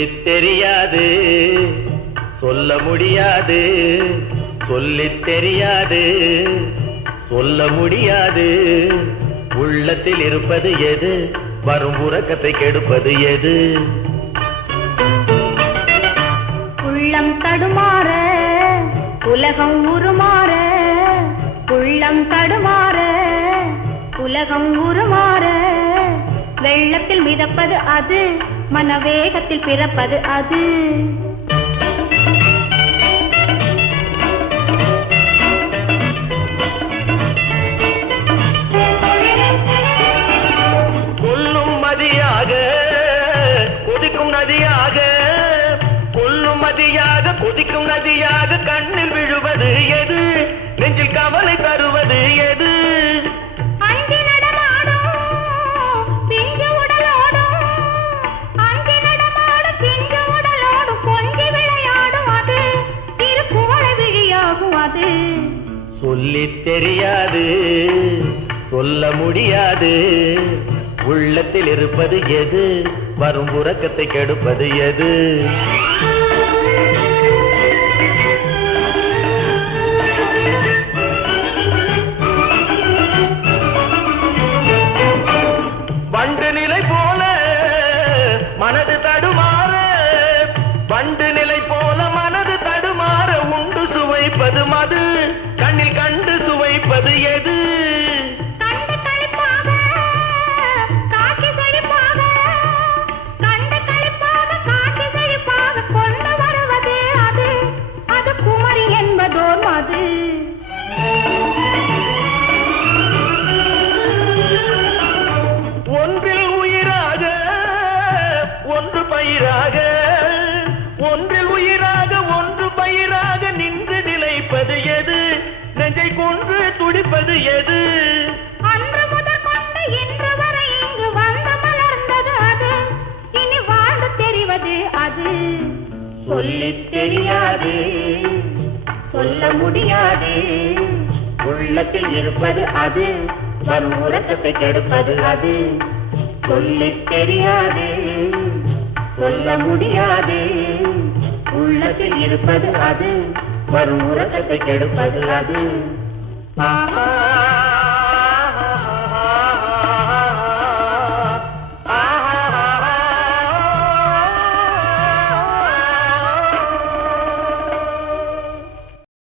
சொல்லித் தெரியாது சொல்ல முடியாது, சொல்லித் தெரியாது சொல்ல முடியாது. உள்ளத்தில் இருப்பது எது? வரும் உறக்கத்தை கெடுப்பது எது? உள்ளம் தடுமாற உலகம் உருமாற, உள்ளம் தடுமாற உலகம் உருமாற. வெள்ளத்தில் மிதப்பது அது, மனவேகத்தில் பிறப்பது அது. கொல்லும் மதியாக கொதிக்கும் நதியாக, கொல்லும் மதியாக கொதிக்கும் நதியாக கண்ணில் விழுவது எது? நெஞ்சில் கவலை தருவது எது? சொல்லித் தெரியாது சொல்ல முடியாது. உள்ளத்தில் இருப்பது எது? வரும் உறக்கத்தை கெடுப்பது எது? வண்டு நிலை போல மனது தடுமாற, வண்டு நிலை போல மனது தடுமாற. உண்டு சுவைப்பது மது, கண்ணில் கண்டு சுவைப்பது எது? கண்டு களிப்பாக காட்சி செழிப்பாக, கண்டு களிப்பாக காட்சி செழிப்பாக கொண்டு வருவது அது, அது குமரி என்பதோர் மது. ஒன்றில் உயிராக ஒன்று பயிராக, ஒன்றில் உயிராக ஒன்று பயிராக நின்று நிலைப்பது எது? நெஞ்சை கொன்று துடிப்பது எது? அன்று முதல் கொண்டு இன்று வரை இங்கு வந்து மலர்ந்தது அது, இனி வாழ்ந்து தெரிவது அது. சொல்லித் தெரியாது சொல்ல முடியாது. உள்ளத்தில் இருப்பது அது, வரும் உறக்கத்தை கெடுப்பது அது. சொல்லித் தெரியாது சொல்ல முடியாது. உள்ளத்தில் இருப்பது அது, வரும் உறக்கத்தை கெடுப்பது அது. ஆஹா.